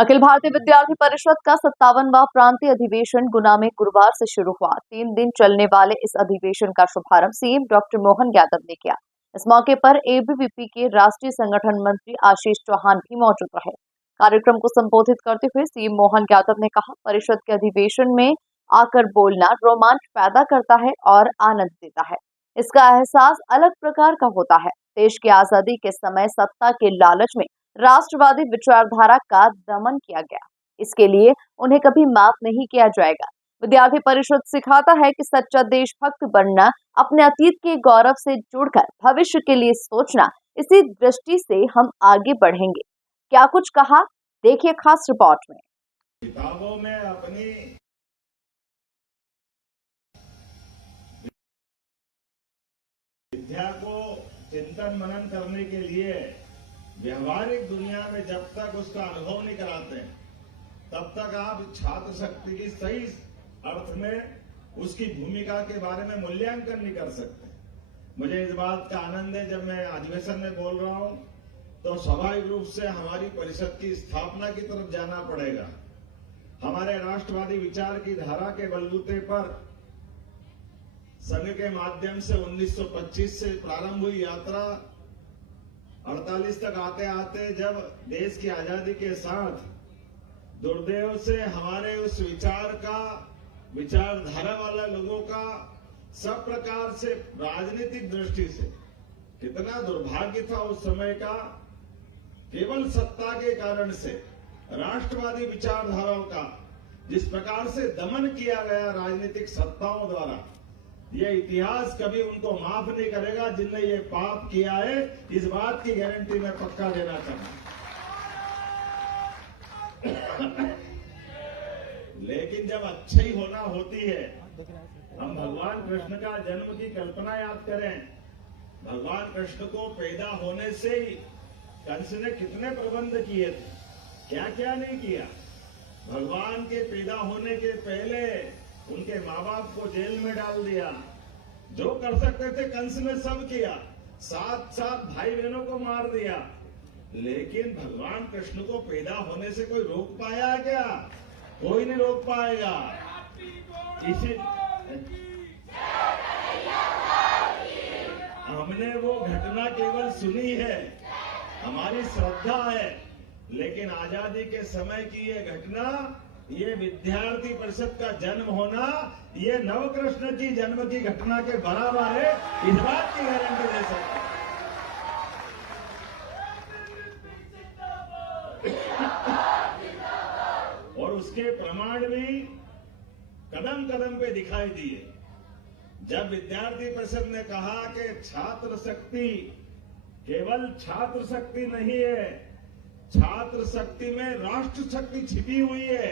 अखिल भारतीय विद्यार्थी परिषद का 57वां प्रांतीय अधिवेशन गुना में गुरुवार से शुरू हुआ। 3 दिन चलने वाले इस अधिवेशन का शुभारंभ सीएम डॉक्टर मोहन यादव ने किया। इस मौके पर एबीवीपी के राष्ट्रीय संगठन मंत्री आशीष चौहान भी मौजूद रहे। कार्यक्रम को संबोधित करते हुए सीएम मोहन यादव ने कहा, परिषद के अधिवेशन में आकर बोलना रोमांच पैदा करता है और आनंद देता है। इसका एहसास अलग प्रकार का होता है। देश की आजादी के समय सत्ता के लालच में राष्ट्रवादी विचारधारा का दमन किया गया। इसके लिए उन्हें कभी माफ नहीं किया जाएगा। विद्यार्थी परिषद सिखाता है कि सच्चा देशभक्त बनना, अपने अतीत के गौरव से जुड़कर भविष्य के लिए सोचना। इसी दृष्टि से हम आगे बढ़ेंगे। क्या कुछ कहा, देखिए खास रिपोर्ट में। किताबों में अपनी विद्या को चिंतन मनन करने के लिए व्यवहारिक दुनिया में जब तक उसका अनुभव नहीं कराते हैं, तब तक आप छात्र शक्ति की सही अर्थ में उसकी भूमिका के बारे में मूल्यांकन नहीं कर सकते। मुझे इस बात का आनंद है, जब मैं अधिवेशन में बोल रहा हूं तो स्वाभाविक रूप से हमारी परिषद की स्थापना की तरफ जाना पड़ेगा। हमारे राष्ट्रवादी विचार की धारा के बलबूते पर संघ के माध्यम से 1925 से प्रारंभ हुई यात्रा 48 तक आते आते जब देश की आजादी के साथ दुर्दैव से हमारे उस विचारधारा वाला लोगों का सब प्रकार से राजनीतिक दृष्टि से कितना दुर्भाग्य था उस समय का। केवल सत्ता के कारण से राष्ट्रवादी विचारधाराओं का जिस प्रकार से दमन किया गया राजनीतिक सत्ताओं द्वारा, ये इतिहास कभी उनको माफ नहीं करेगा जिनने ये पाप किया है। इस बात की गारंटी मैं पक्का देना चाहूंगा। लेकिन जब अच्छी होना होती है, हम भगवान कृष्ण का जन्म की कल्पना याद करें। भगवान कृष्ण को पैदा होने से ही कंस ने कितने प्रबंध किए थे, क्या क्या नहीं किया। भगवान के पैदा होने के पहले उनके माँ बाप को जेल में डाल दिया। जो कर सकते थे कंस ने सब किया। साथ साथ भाई बहनों को मार दिया। लेकिन भगवान कृष्ण को पैदा होने से कोई रोक पाया क्या? कोई नहीं रोक पाएगा। इसी हमने वो घटना केवल सुनी है, हमारी श्रद्धा है, लेकिन आजादी के समय की ये घटना, ये विद्यार्थी परिषद का जन्म होना, ये नवकृष्ण जी जन्म की घटना के बराबर है। इस बात की गारंटी दे सकता हूं। और उसके प्रमाण भी कदम कदम पे दिखाई दिए। जब विद्यार्थी परिषद ने कहा कि छात्र शक्ति केवल छात्र शक्ति नहीं है, छात्र शक्ति में राष्ट्र शक्ति छिपी हुई है,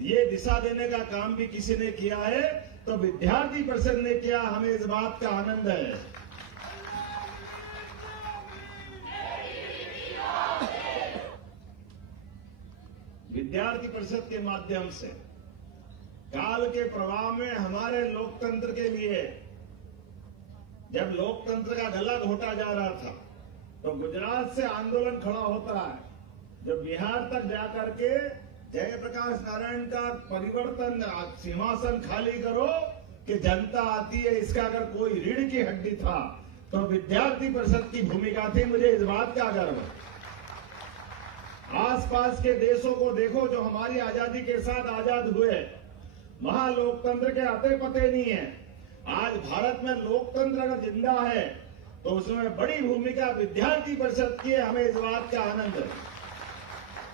ये दिशा देने का काम भी किसी ने किया है, तो विद्यार्थी परिषद ने किया। हमें इस बात का आनंद है। विद्यार्थी परिषद के माध्यम से काल के प्रवाह में हमारे लोकतंत्र के लिए, जब लोकतंत्र का गला घोटा जा रहा था, तो गुजरात से आंदोलन खड़ा होता है। जब बिहार तक जाकर के जयप्रकाश नारायण का परिवर्तन, सिंहासन खाली करो कि जनता आती है, इसका अगर कोई रीढ़ की हड्डी था तो विद्यार्थी परिषद की भूमिका थी। मुझे इस बात का गर्व है। आसपास के देशों को देखो जो हमारी आजादी के साथ आजाद हुए, वहां लोकतंत्र के अते पते नहीं है। आज भारत में लोकतंत्र अगर जिंदा है तो उसमें बड़ी भूमिका विद्यार्थी परिषद की है। हमें इस बात का आनंद है।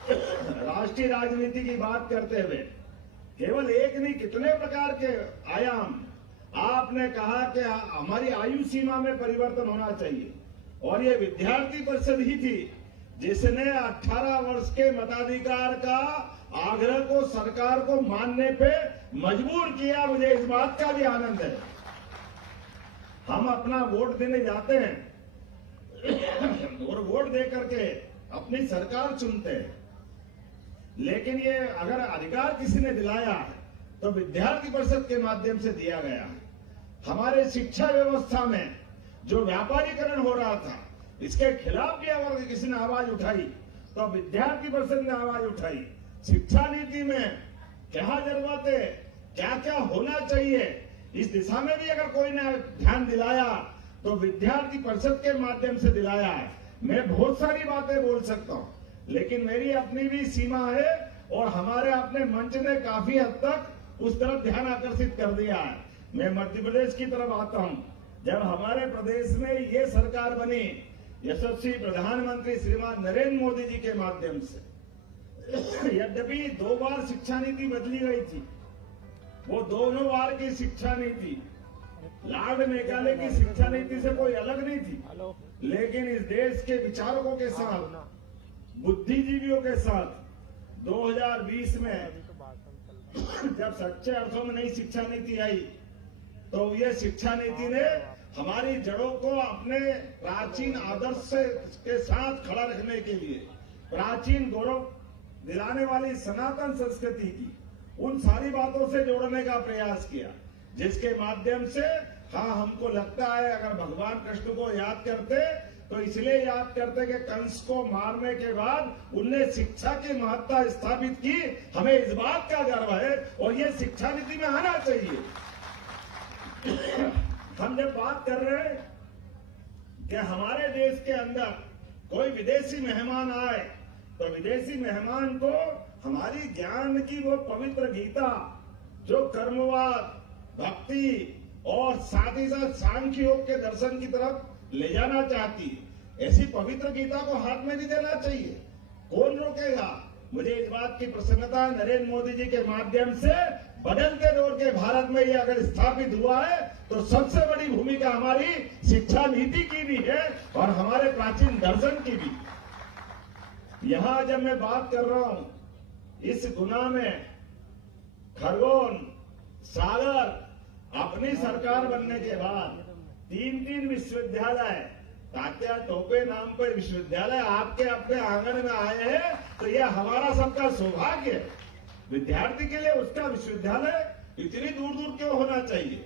राष्ट्रीय राजनीति की बात करते हुए केवल एक नहीं, कितने प्रकार के आयाम। आपने कहा कि हमारी आयु सीमा में परिवर्तन होना चाहिए, और ये विद्यार्थी परिषद ही थी जिसने 18 वर्ष के मताधिकार का आग्रह को सरकार को मानने पे मजबूर किया। मुझे इस बात का भी आनंद है। हम अपना वोट देने जाते हैं और वोट दे करके अपनी सरकार चुनते हैं, लेकिन ये अगर अधिकार किसी ने दिलाया है तो विद्यार्थी परिषद के माध्यम से दिया गया है। हमारे शिक्षा व्यवस्था में जो व्यापारीकरण हो रहा था, इसके खिलाफ भी अगर किसी ने आवाज उठाई तो विद्यार्थी परिषद ने आवाज उठाई। शिक्षा नीति में क्या जरूरत है, क्या क्या होना चाहिए, इस दिशा में भी अगर कोई ने ध्यान दिलाया तो विद्यार्थी परिषद के माध्यम से दिलाया है। मैं बहुत सारी बातें बोल सकता हूँ, लेकिन मेरी अपनी भी सीमा है और हमारे अपने मंच ने काफी हद तक उस तरफ ध्यान आकर्षित कर दिया है। मैं मध्य प्रदेश की तरफ आता हूँ। जब हमारे प्रदेश में ये सरकार बनी यशस्वी प्रधानमंत्री श्रीमान नरेंद्र मोदी जी के माध्यम से, यद्यपि 2 बार शिक्षा नीति बदली गई थी, वो दोनों बार की शिक्षा नीति लॉर्ड मेघालय की शिक्षा नीति से कोई अलग नहीं थी, लेकिन इस देश के विचारकों के साथ, बुद्धिजीवियों के साथ 2020 में जब सच्चे अर्थों में नई शिक्षा नीति आई तो ये शिक्षा नीति ने हमारी जड़ों को अपने प्राचीन आदर्श के साथ खड़ा रखने के लिए, प्राचीन गौरव दिलाने वाली सनातन संस्कृति की उन सारी बातों से जोड़ने का प्रयास किया, जिसके माध्यम से हमको लगता है अगर भगवान कृष्ण को याद करते तो इसलिए याद करते कि कंस को मारने के बाद उनने शिक्षा की महत्ता स्थापित की। हमें इस बात का गर्व है और ये शिक्षा नीति में आना चाहिए। हम जब बात कर रहे हैं कि हमारे देश के अंदर कोई विदेशी मेहमान आए तो विदेशी मेहमान को हमारी ज्ञान की वो पवित्र गीता जो कर्मवाद, भक्ति और साथ ही साथ सांख्य योग के दर्शन की तरफ ले जाना चाहती है, ऐसी पवित्र गीता को हाथ में नहीं देना चाहिए। कौन रोकेगा? मुझे इस बात की प्रसन्नता नरेंद्र मोदी जी के माध्यम से बदलते दौर के भारत में ये अगर स्थापित हुआ है तो सबसे बड़ी भूमिका हमारी शिक्षा नीति की भी है और हमारे प्राचीन दर्शन की भी। यहां जब मैं बात कर रहा हूं, इस गुना में खरगोन, सागर अपनी सरकार बनने के बाद 3 विश्वविद्यालय, तात्या टोपे नाम पर विश्वविद्यालय आपके अपने आंगन में आए हैं, तो यह हमारा सबका सौभाग्य है। विद्यार्थी के लिए उसका विश्वविद्यालय इतनी दूर दूर क्यों होना चाहिए?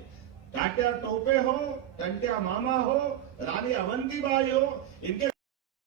तात्या टोपे हो, टंट्या मामा हो, रानी अवंतीबाई हो, इनके